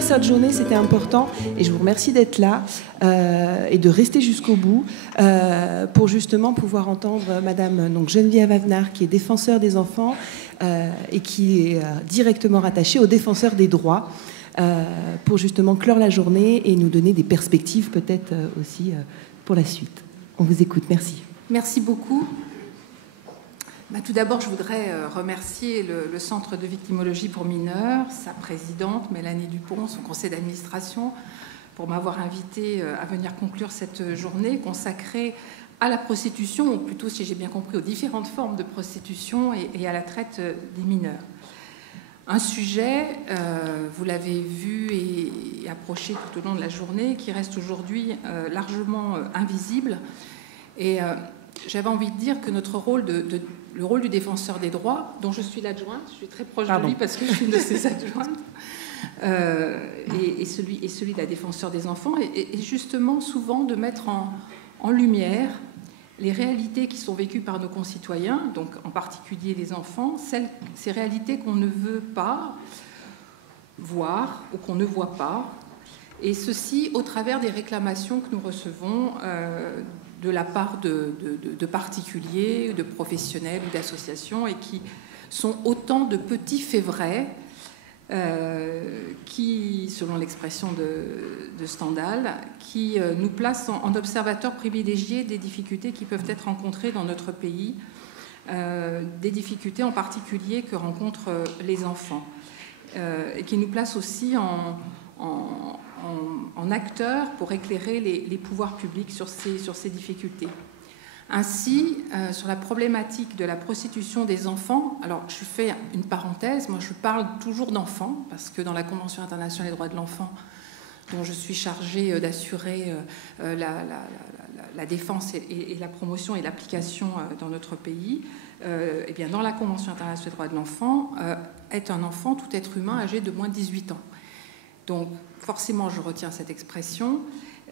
cœur cette journée, c'était important, et je vous remercie d'être là et de rester jusqu'au bout pour justement pouvoir entendre Madame donc Geneviève Avenard, qui est défenseur des enfants et qui est directement rattachée aux défenseurs des droits, pour justement clore la journée et nous donner des perspectives peut-être aussi pour la suite. On vous écoute, merci. Merci beaucoup. Tout d'abord, je voudrais remercier le Centre de victimologie pour mineurs, sa présidente Mélanie Dupont, son conseil d'administration, pour m'avoir invité à venir conclure cette journée consacrée à la prostitution, ou plutôt, si j'ai bien compris, aux différentes formes de prostitution et à la traite des mineurs. Un sujet, vous l'avez vu et approché tout au long de la journée, qui reste aujourd'hui largement invisible. Et j'avais envie de dire que notre rôle, le rôle du défenseur des droits, dont je suis l'adjointe, je suis très proche de lui parce que je suis une de ses adjointes, et celui de la défenseur des enfants, est justement souvent de mettre en lumière les réalités qui sont vécues par nos concitoyens, donc en particulier les enfants, ces réalités qu'on ne veut pas voir ou qu'on ne voit pas, et ceci au travers des réclamations que nous recevons de la part de particuliers, de professionnels ou d'associations, et qui sont autant de petits faits vrais qui, selon l'expression de Stendhal, qui nous placent en observateurs privilégiés des difficultés qui peuvent être rencontrées dans notre pays, des difficultés en particulier que rencontrent les enfants, et qui nous placent aussi en acteurs pour éclairer les pouvoirs publics sur ces difficultés. Ainsi, sur la problématique de la prostitution des enfants, alors je fais une parenthèse, moi je parle toujours d'enfants, parce que dans la Convention internationale des droits de l'enfant, dont je suis chargée d'assurer la défense et la promotion et l'application dans notre pays, eh bien, dans la Convention internationale des droits de l'enfant, est un enfant, tout être humain âgé de moins de 18 ans. Donc, forcément, je retiens cette expression,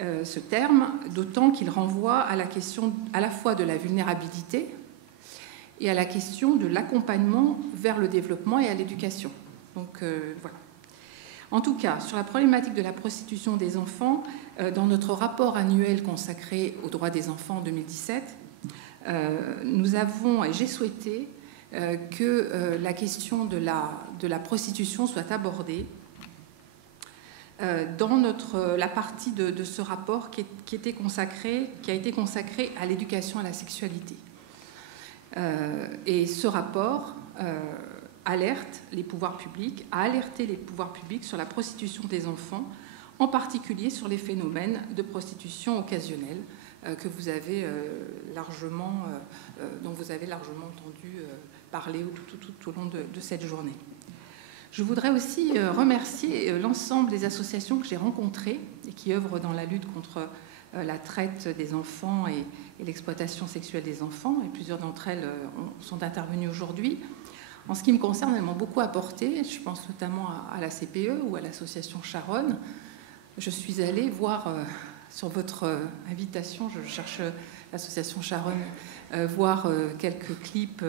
ce terme, d'autant qu'il renvoie à la question à la fois de la vulnérabilité et à la question de l'accompagnement vers le développement et à l'éducation. Donc, voilà. En tout cas, sur la problématique de la prostitution des enfants, dans notre rapport annuel consacré aux droits des enfants en 2017, nous avons, et j'ai souhaité que la question de la prostitution soit abordée dans la partie de ce rapport qui a été consacrée à l'éducation à la sexualité. Et ce rapport alerte les pouvoirs publics, a alerté les pouvoirs publics sur la prostitution des enfants, en particulier sur les phénomènes de prostitution occasionnelle que vous avez dont vous avez largement entendu parler tout au long de cette journée. Je voudrais aussi remercier l'ensemble des associations que j'ai rencontrées et qui œuvrent dans la lutte contre la traite des enfants et l'exploitation sexuelle des enfants, et plusieurs d'entre elles sont intervenues aujourd'hui. En ce qui me concerne, elles m'ont beaucoup apporté. Je pense notamment à la CPE ou à l'association Charonne. Je suis allée voir, sur votre invitation, je cherche l'association Charonne, voir quelques clips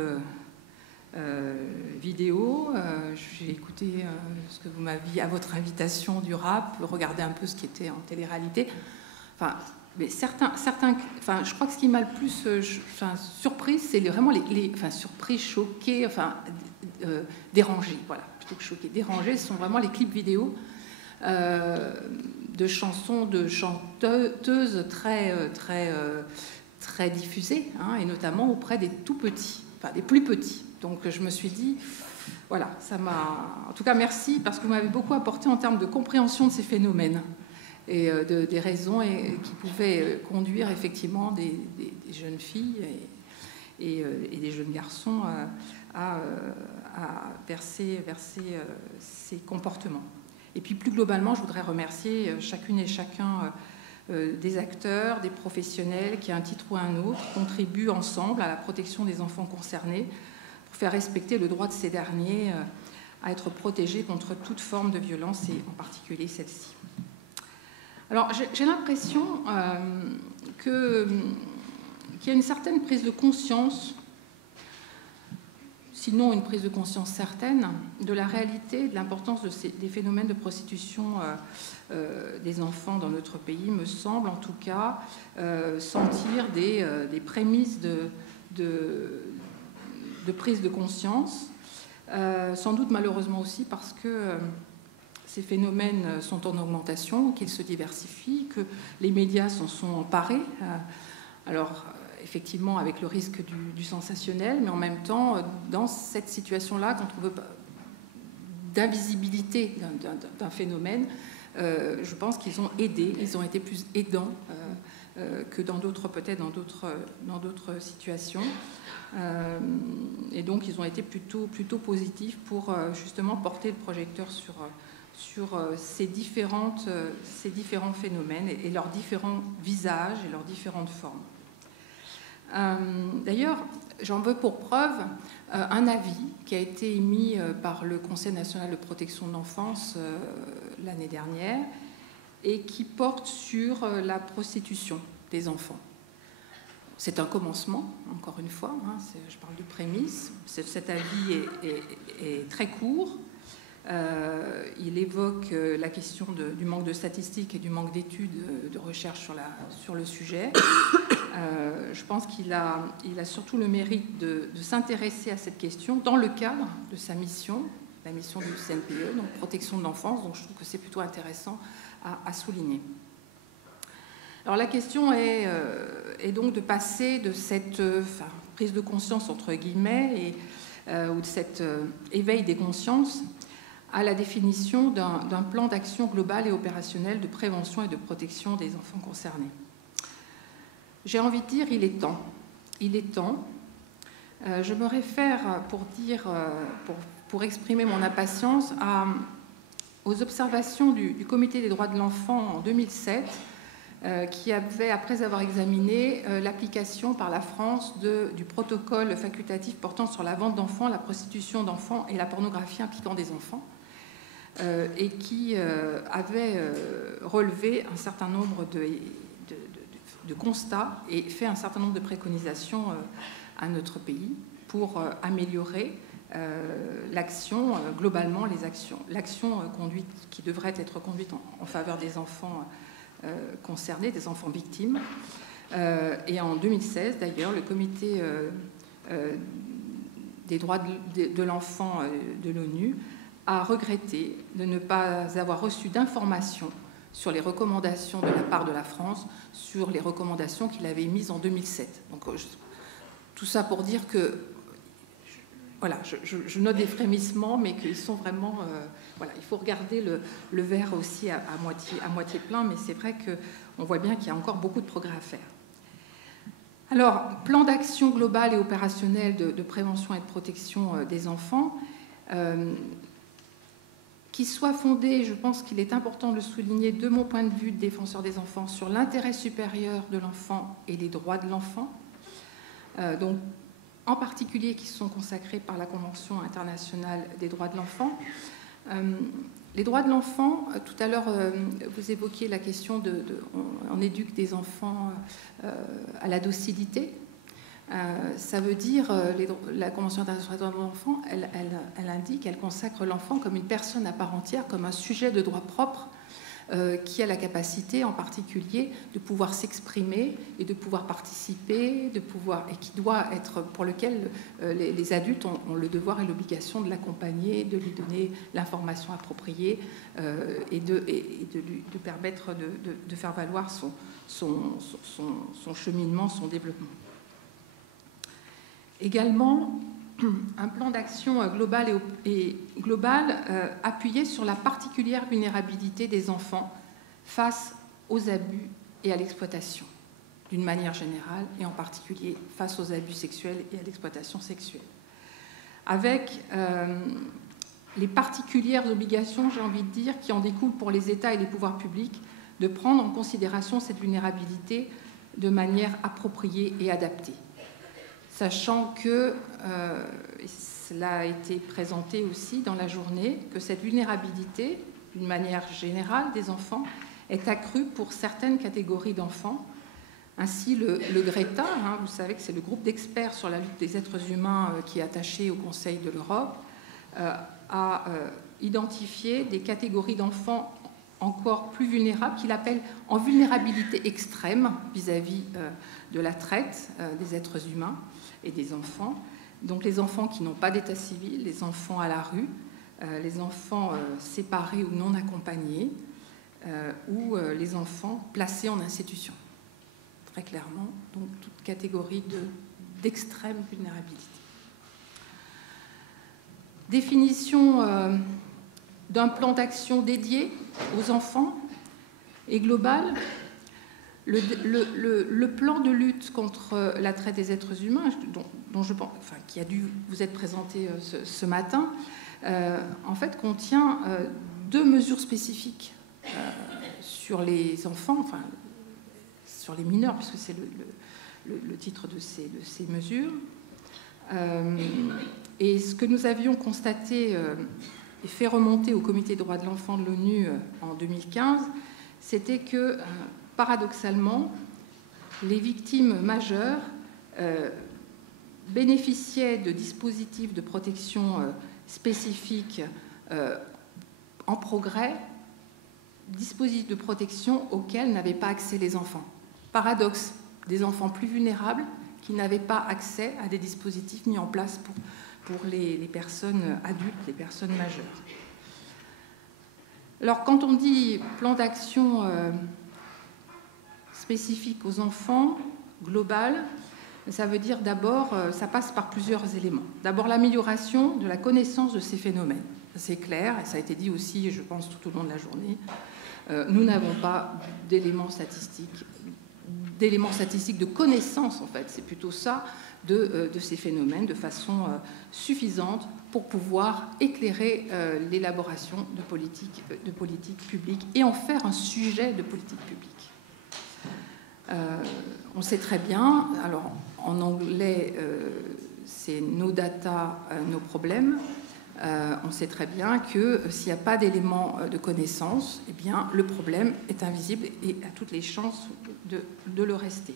vidéo. J'ai écouté ce que vous m'aviez, à votre invitation, du rap, regarder un peu ce qui était en télé-réalité. Enfin, mais certains, enfin, je crois que ce qui m'a le plus surprise, c'est vraiment surprise, choquée, dérangée, voilà, plutôt que choquée, dérangée, ce sont vraiment les clips vidéo de chansons de chanteuses très diffusées, hein, et notamment auprès des tout petits, enfin des plus petits. Donc je me suis dit, voilà, ça m'a... En tout cas, merci, parce que vous m'avez beaucoup apporté en termes de compréhension de ces phénomènes et des raisons qui pouvaient conduire effectivement des jeunes filles et des jeunes garçons à verser ces comportements. Et puis plus globalement, je voudrais remercier chacune et chacun des acteurs, des professionnels qui, à un titre ou à un autre, contribuent ensemble à la protection des enfants concernés pour faire respecter le droit de ces derniers à être protégés contre toute forme de violence, et en particulier celle-ci. Alors, j'ai l'impression qu'il y a une certaine prise de conscience, sinon une prise de conscience certaine, de la réalité, de l'importance des phénomènes de prostitution des enfants dans notre pays, me semble en tout cas sentir des prémices de prise de conscience, sans doute malheureusement aussi parce que ces phénomènes sont en augmentation, qu'ils se diversifient, que les médias s'en sont emparés. Alors, effectivement, avec le risque du sensationnel, mais en même temps, dans cette situation-là, quand on veut d'invisibilité d'un phénomène, je pense qu'ils ont aidé, ils ont été plus aidants que dans d'autres, peut-être dans d'autres situations. Et donc, ils ont été plutôt positifs pour justement porter le projecteur sur ces différents phénomènes et leurs différents visages et leurs différentes formes. D'ailleurs, j'en veux pour preuve un avis qui a été émis par le Conseil national de protection de l'enfance l'année dernière et qui porte sur la prostitution des enfants. C'est un commencement, encore une fois, hein, je parle de prémisse. Cet avis est très court. Il évoque la question du manque de statistiques et du manque d'études, de recherche sur le sujet. Je pense qu'il a surtout le mérite de s'intéresser à cette question dans le cadre de sa mission, la mission du CNPE, donc protection de l'enfance. Donc je trouve que c'est plutôt intéressant à souligner. Alors la question est donc de passer de cette prise de conscience entre guillemets ou de cet éveil des consciences à la définition d'un plan d'action global et opérationnel de prévention et de protection des enfants concernés. J'ai envie de dire, il est temps. Il est temps. Je me réfère pour exprimer mon impatience aux observations du Comité des droits de l'enfant en 2007, qui avait, après avoir examiné l'application par la France du protocole facultatif portant sur la vente d'enfants, la prostitution d'enfants et la pornographie impliquant des enfants, et qui avait relevé un certain nombre de constats et fait un certain nombre de préconisations à notre pays pour améliorer l'action, globalement l'action conduite qui devrait être conduite en faveur des enfants concernés, des enfants victimes. Et en 2016, d'ailleurs, le comité des droits de l'enfant de l'ONU a regretté de ne pas avoir reçu d'informations sur les recommandations de la part de la France, sur les recommandations qu'il avait émises en 2007. Donc, tout ça pour dire que, voilà, je note des frémissements, mais qu'ils sont vraiment... voilà, il faut regarder le verre aussi à moitié plein, mais c'est vrai qu'on voit bien qu'il y a encore beaucoup de progrès à faire. Alors, plan d'action global et opérationnel de prévention et de protection des enfants, qui soit fondé, je pense qu'il est important de le souligner, de mon point de vue de défenseur des enfants, sur l'intérêt supérieur de l'enfant et les droits de l'enfant, donc en particulier qui sont consacrés par la Convention internationale des droits de l'enfant. Les droits de l'enfant, tout à l'heure, vous évoquiez la question on éduque des enfants à la docilité. Ça veut dire, la Convention internationale des droits de l'enfant, elle indique, elle consacre l'enfant comme une personne à part entière, comme un sujet de droit propre, qui a la capacité en particulier de pouvoir s'exprimer et de pouvoir participer, et qui doit être, pour lequel les adultes ont le devoir et l'obligation de l'accompagner, de lui donner l'information appropriée et de lui permettre de faire valoir son cheminement, son développement. Également, un plan d'action global appuyé sur la particulière vulnérabilité des enfants face aux abus et à l'exploitation, d'une manière générale, et en particulier face aux abus sexuels et à l'exploitation sexuelle. Avec les particulières obligations, j'ai envie de dire, qui en découlent pour les États et les pouvoirs publics, de prendre en considération cette vulnérabilité de manière appropriée et adaptée. Sachant que, cela a été présenté aussi dans la journée, que cette vulnérabilité, d'une manière générale des enfants, est accrue pour certaines catégories d'enfants, Ainsi, le GRETA, vous savez que c'est le groupe d'experts sur la lutte des êtres humains qui est attaché au Conseil de l'Europe, a identifié des catégories d'enfants encore plus vulnérables, qu'il appelle en vulnérabilité extrême vis-à-vis de la traite des êtres humains et des enfants. Donc les enfants qui n'ont pas d'état civil, les enfants à la rue, les enfants séparés ou non accompagnés, ou les enfants placés en institution. Très clairement, donc toute catégorie d'extrême vulnérabilité. Définition d'un plan d'action dédié aux enfants est global. Le plan de lutte contre la traite des êtres humains, dont je pense, qui a dû vous être présenté ce matin, en fait contient 2 mesures spécifiques sur les enfants, sur les mineurs, puisque c'est le titre de ces mesures. Et ce que nous avions constaté et fait remonter au Comité des droits de l'enfant de l'ONU en 2015, c'était que, paradoxalement, les victimes majeures bénéficiaient de dispositifs de protection spécifiques en progrès, dispositifs de protection auxquels n'avaient pas accès les enfants. Paradoxe, des enfants plus vulnérables qui n'avaient pas accès à des dispositifs mis en place pour les personnes adultes, les personnes majeures. Alors, quand on dit plan d'action spécifique aux enfants, global, ça veut dire d'abord, ça passe par plusieurs éléments. D'abord, l'amélioration de la connaissance de ces phénomènes. C'est clair, et ça a été dit aussi, je pense, tout au long de la journée. Nous n'avons pas d'éléments statistiques de connaissance, en fait. C'est plutôt ça, de ces phénomènes de façon suffisante pour pouvoir éclairer l'élaboration de politiques publiques et en faire un sujet de politique publique. On sait très bien, alors en anglais, c'est no data, no problème. On sait très bien que s'il n'y a pas d'éléments de connaissance, eh bien, le problème est invisible et a toutes les chances de le rester.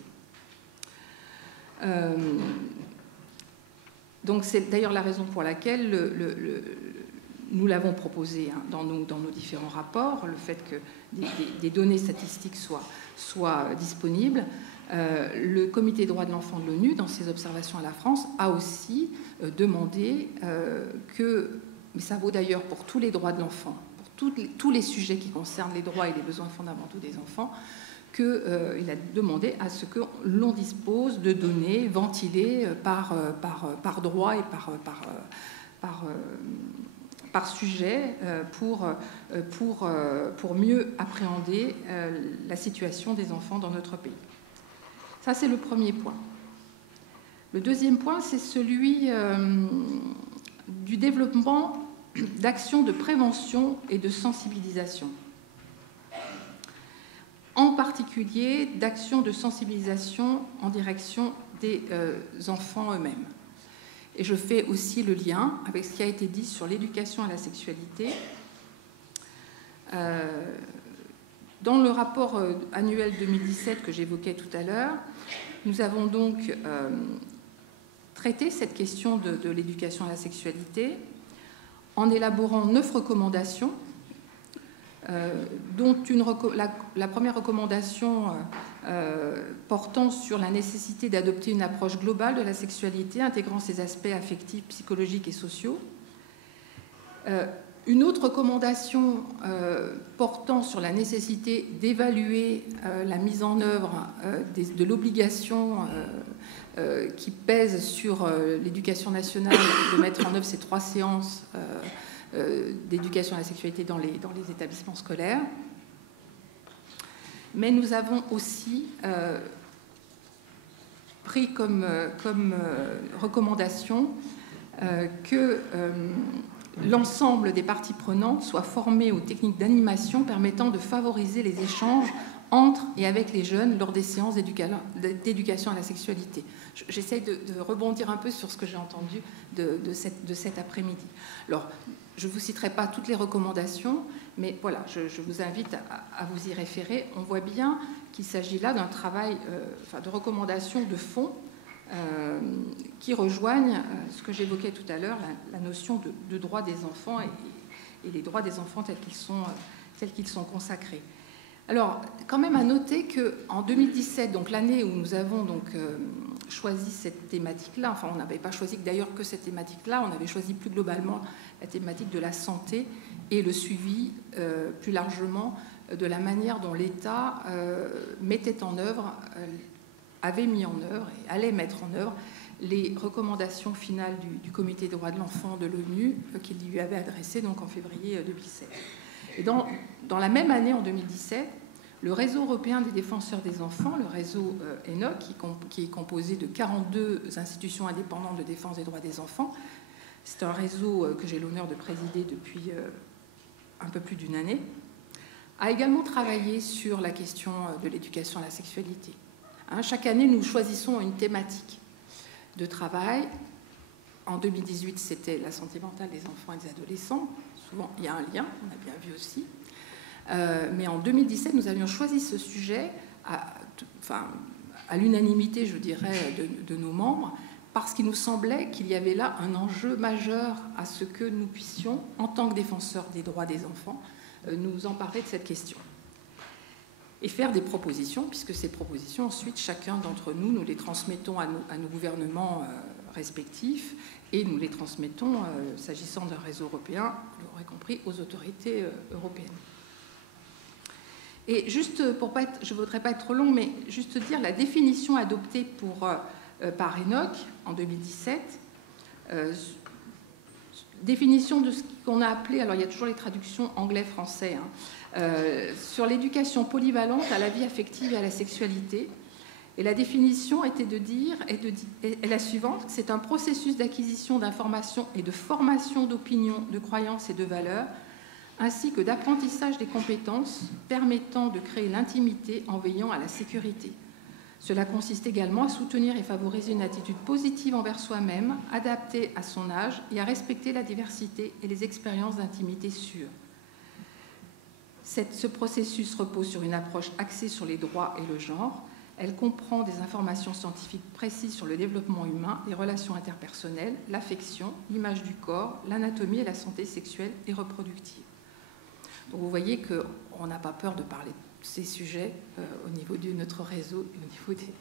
Donc c'est d'ailleurs la raison pour laquelle nous l'avons proposé dans nos différents rapports, le fait que des données statistiques soient disponibles. Le Comité des droits de l'enfant de l'ONU, dans ses observations à la France, a aussi demandé que, mais ça vaut d'ailleurs pour tous les droits de l'enfant, pour tous les sujets qui concernent les droits et les besoins fondamentaux des enfants, qu'il a demandé à ce que l'on dispose de données ventilées par droit et par sujet pour mieux appréhender la situation des enfants dans notre pays. Ça, c'est le premier point. Le deuxième point, c'est celui du développement d'actions de prévention et de sensibilisation. En particulier d'actions de sensibilisation en direction des enfants eux-mêmes. Et je fais aussi le lien avec ce qui a été dit sur l'éducation à la sexualité. Dans le rapport annuel 2017 que j'évoquais tout à l'heure, nous avons donc traité cette question de l'éducation à la sexualité en élaborant 9 recommandations, dont la première recommandation portant sur la nécessité d'adopter une approche globale de la sexualité, intégrant ses aspects affectifs, psychologiques et sociaux. Une autre recommandation portant sur la nécessité d'évaluer la mise en œuvre de l'obligation qui pèse sur l'éducation nationale de mettre en œuvre ces 3 séances d'éducation à la sexualité dans les établissements scolaires. Mais nous avons aussi pris comme recommandation que l'ensemble des parties prenantes soient formées aux techniques d'animation permettant de favoriser les échanges entre et avec les jeunes lors des séances d'éducation à la sexualité. J'essaie de rebondir un peu sur ce que j'ai entendu de cet après-midi. Alors, je ne vous citerai pas toutes les recommandations, mais voilà, je vous invite à vous y référer. On voit bien qu'il s'agit là d'un travail de recommandation de fond qui rejoignent ce que j'évoquais tout à l'heure, la notion de droit des enfants et les droits des enfants tels qu'ils sont consacrés. Alors, quand même à noter qu'en 2017, donc l'année où nous avons choisi cette thématique-là, enfin on n'avait pas choisi d'ailleurs que cette thématique-là, on avait choisi plus globalement la thématique de la santé et le suivi plus largement de la manière dont l'État mettait en œuvre, avait mis en œuvre et allait mettre en œuvre les recommandations finales du Comité des droits de l'enfant de l'ONU qu'il lui avait adressées donc en février 2016. Et dans la même année, en 2017, le réseau européen des défenseurs des enfants, le réseau ENOC, qui est composé de 42 institutions indépendantes de défense des droits des enfants, c'est un réseau que j'ai l'honneur de présider depuis un peu plus d'une année, a également travaillé sur la question de l'éducation à la sexualité. Chaque année, nous choisissons une thématique de travail. En 2018, c'était la santé mentale des enfants et des adolescents. Souvent, il y a un lien, on a bien vu aussi. Mais en 2017, nous avions choisi ce sujet à l'unanimité, je dirais, de nos membres, parce qu'il nous semblait qu'il y avait là un enjeu majeur à ce que nous puissions, en tant que défenseurs des droits des enfants, nous emparer de cette question. Et faire des propositions, puisque ces propositions, ensuite, chacun d'entre nous, nous les transmettons à nos gouvernements respectifs et nous les transmettons, s'agissant d'un réseau européen, vous l'aurez compris, aux autorités européennes. Et juste, je ne voudrais pas être trop long, mais juste dire la définition adoptée par ENOC en 2017, définition de ce qu'on a appelé, alors il y a toujours les traductions anglais-français, sur l'éducation polyvalente à la vie affective et à la sexualité. Et la définition est la suivante: c'est un processus d'acquisition d'informations et de formation d'opinions, de croyances et de valeurs, ainsi que d'apprentissage des compétences permettant de créer l'intimité en veillant à la sécurité. Cela consiste également à soutenir et favoriser une attitude positive envers soi-même, adaptée à son âge et à respecter la diversité et les expériences d'intimité sûres. Ce processus repose sur une approche axée sur les droits et le genre. Elle comprend des informations scientifiques précises sur le développement humain, les relations interpersonnelles, l'affection, l'image du corps, l'anatomie et la santé sexuelle et reproductive. Donc vous voyez qu'on n'a pas peur de parler de ces sujets au niveau de notre réseau et au niveau des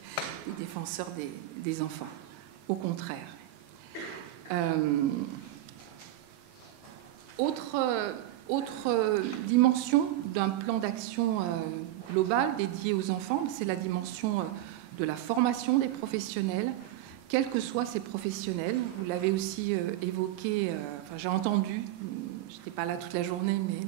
défenseurs des enfants. Au contraire. Autre dimension d'un plan d'action global dédié aux enfants, c'est la dimension de la formation des professionnels, quels que soient ces professionnels. Vous l'avez aussi évoqué, j'ai entendu, je n'étais pas là toute la journée, mais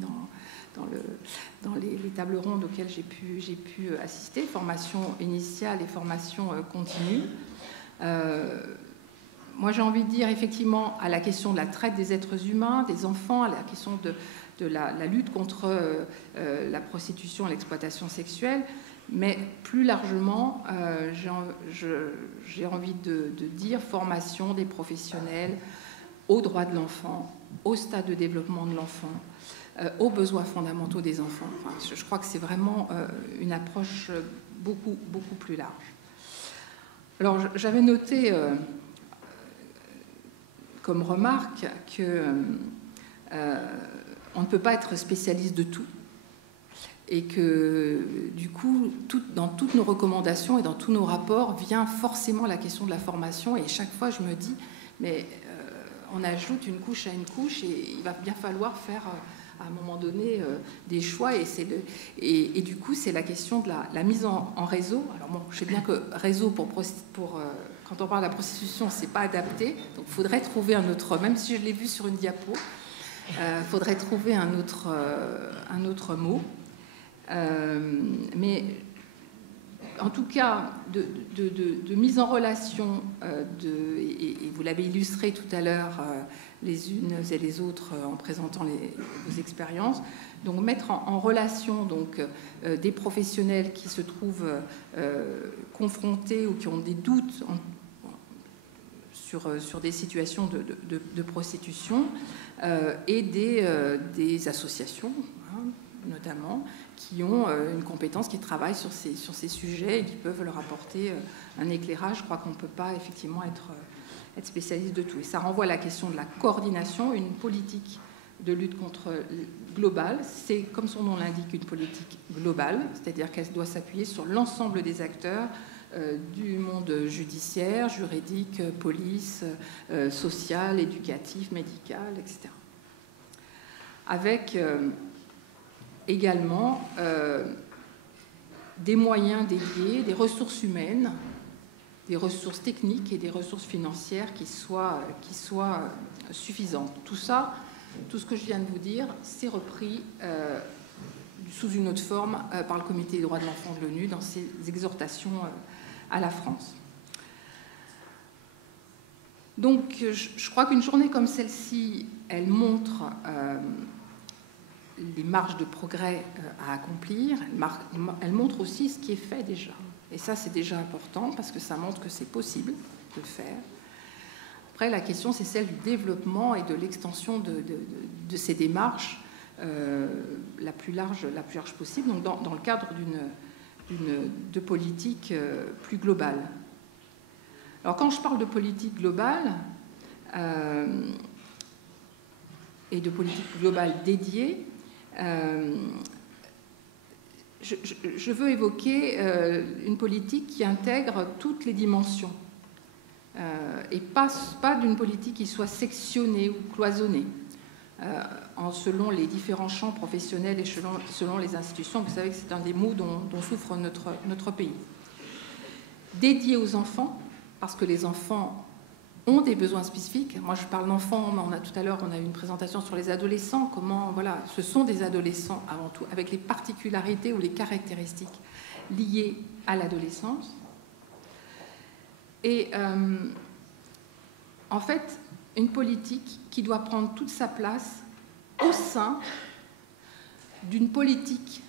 dans les tables rondes auxquelles j'ai pu assister, formation initiale et formation continue. Moi, j'ai envie de dire effectivement à la question de la traite des êtres humains, des enfants, à la question de la lutte contre la prostitution et l'exploitation sexuelle, mais plus largement, j'ai envie de dire formation des professionnels aux droits de l'enfant, au stade de développement de l'enfant, aux besoins fondamentaux des enfants. Enfin, je crois que c'est vraiment une approche beaucoup, beaucoup plus large. Alors, j'avais noté comme remarque qu'on ne peut pas être spécialiste de tout et que, du coup, dans toutes nos recommandations et dans tous nos rapports vient forcément la question de la formation. Et chaque fois, je me dis, mais on ajoute une couche à une couche et il va bien falloir faire, à un moment donné, des choix. Et du coup, c'est la question de la mise en réseau. Alors bon, je sais bien que réseau quand on parle de la prostitution, c'est pas adapté. Donc, il faudrait trouver un autre, même si je l'ai vu sur une diapo, faudrait trouver un autre mot. Mais en tout cas, de mise en relation, et vous l'avez illustré tout à l'heure, les unes et les autres, en présentant vos expériences, donc mettre en relation des professionnels qui se trouvent confrontés ou qui ont des doutes sur des situations de prostitution et des associations, notamment, qui ont une compétence, qui travaillent sur ces sujets et qui peuvent leur apporter un éclairage. Je crois qu'on ne peut pas effectivement être spécialiste de tout. Et ça renvoie à la question de la coordination. Une politique de lutte contre globale, c'est, comme son nom l'indique, une politique globale, c'est-à-dire qu'elle doit s'appuyer sur l'ensemble des acteurs du monde judiciaire, juridique, police, social, éducatif, médical, etc. Avec également des moyens dédiés, des ressources humaines, des ressources techniques et des ressources financières qui soient suffisantes. Tout ça, tout ce que je viens de vous dire, c'est repris sous une autre forme par le Comité des droits de l'enfant de l'ONU dans ses exhortations à la France. Donc, je crois qu'une journée comme celle-ci, elle montre les marges de progrès à accomplir. Elle montre aussi ce qui est fait déjà. Et ça, c'est déjà important parce que ça montre que c'est possible de le faire. Après, la question, c'est celle du développement et de l'extension de ces démarches la plus large possible, donc dans le cadre de politique plus globale. Alors, quand je parle de politique globale et de politique globale dédiée, je veux évoquer une politique qui intègre toutes les dimensions et pas d'une politique qui soit sectionnée ou cloisonnée selon les différents champs professionnels et selon les institutions. Vous savez que c'est un des maux dont souffre notre pays. Dédiée aux enfants, parce que les enfants ont des besoins spécifiques. Moi, je parle d'enfants, mais tout à l'heure, on a eu une présentation sur les adolescents. Voilà, ce sont des adolescents avant tout, avec les particularités ou les caractéristiques liées à l'adolescence. Et en fait, une politique qui doit prendre toute sa place au sein d'une politique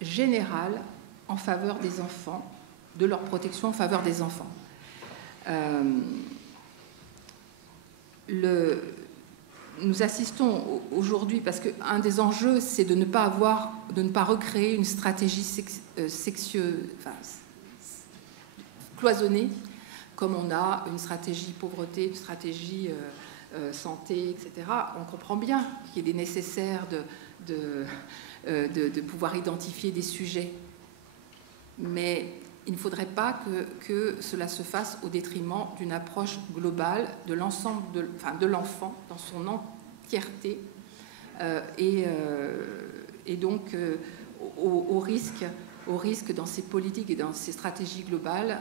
générale en faveur des enfants, de leur protection en faveur des enfants. Nous assistons aujourd'hui, parce qu'un des enjeux, c'est de ne pas recréer une stratégie cloisonnée, comme on a une stratégie pauvreté, une stratégie santé, etc. On comprend bien qu'il est nécessaire de pouvoir identifier des sujets, mais il ne faudrait pas que cela se fasse au détriment d'une approche globale de l'ensemble de l'enfant dans son entièreté et donc au risque dans ces politiques et dans ces stratégies globales,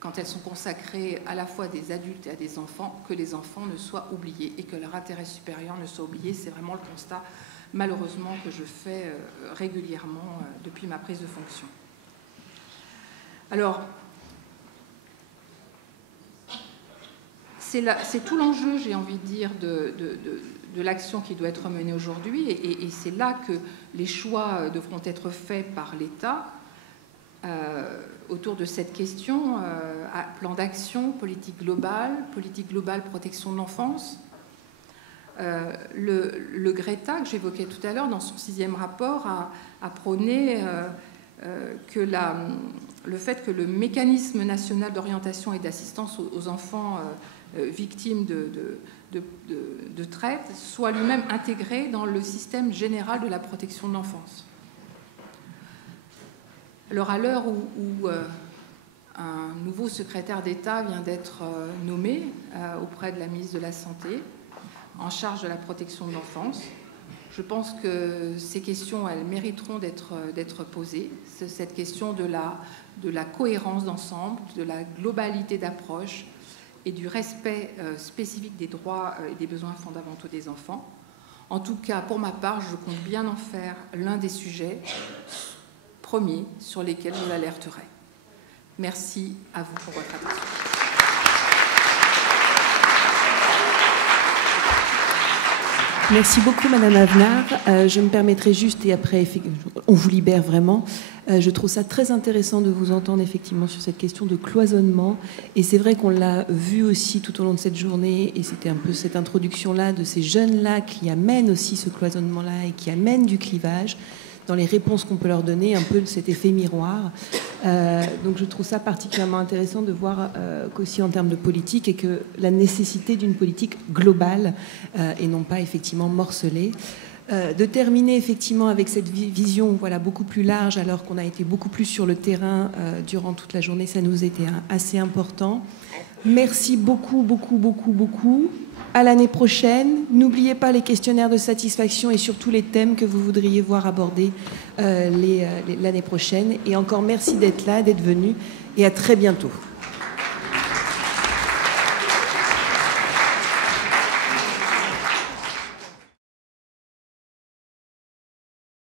quand elles sont consacrées à la fois à des adultes et à des enfants, que les enfants ne soient oubliés et que leur intérêt supérieur ne soit oublié. C'est vraiment le constat, malheureusement, que je fais régulièrement depuis ma prise de fonction. Alors, c'est tout l'enjeu, j'ai envie de dire, de l'action qui doit être menée aujourd'hui, et c'est là que les choix devront être faits par l'État autour de cette question, plan d'action, politique globale protection de l'enfance. Le GRETA, que j'évoquais tout à l'heure, dans son 6e rapport, a prôné le fait que le mécanisme national d'orientation et d'assistance aux enfants victimes de traite soit lui-même intégré dans le système général de la protection de l'enfance. Alors, à l'heure où un nouveau secrétaire d'État vient d'être nommé auprès de la ministre de la Santé, en charge de la protection de l'enfance, je pense que ces questions, elles mériteront d'être posées. C'est cette question de la cohérence d'ensemble, de la globalité d'approche et du respect spécifique des droits et des besoins fondamentaux des enfants. En tout cas, pour ma part, je compte bien en faire l'un des sujets premiers sur lesquels je l'alerterai. Merci à vous pour votre attention. Merci beaucoup, Madame Avenard. Je me permettrai juste, et après, on vous libère vraiment. Je trouve ça très intéressant de vous entendre effectivement sur cette question de cloisonnement. Et c'est vrai qu'on l'a vu aussi tout au long de cette journée, et c'était un peu cette introduction-là de ces jeunes-là qui amènent aussi ce cloisonnement-là et qui amènent du clivage. dans les réponses qu'on peut leur donner, un peu cet effet miroir. Donc je trouve ça particulièrement intéressant de voir qu'aussi en termes de politique, et que la nécessité d'une politique globale et non pas effectivement morcelée. De terminer effectivement avec cette vision voilà, beaucoup plus large, alors qu'on a été beaucoup plus sur le terrain durant toute la journée, ça nous était assez important. Merci beaucoup, beaucoup, beaucoup, beaucoup. À l'année prochaine. N'oubliez pas les questionnaires de satisfaction et surtout les thèmes que vous voudriez voir abordés l'année prochaine. Et encore merci d'être là, d'être venu, et à très bientôt.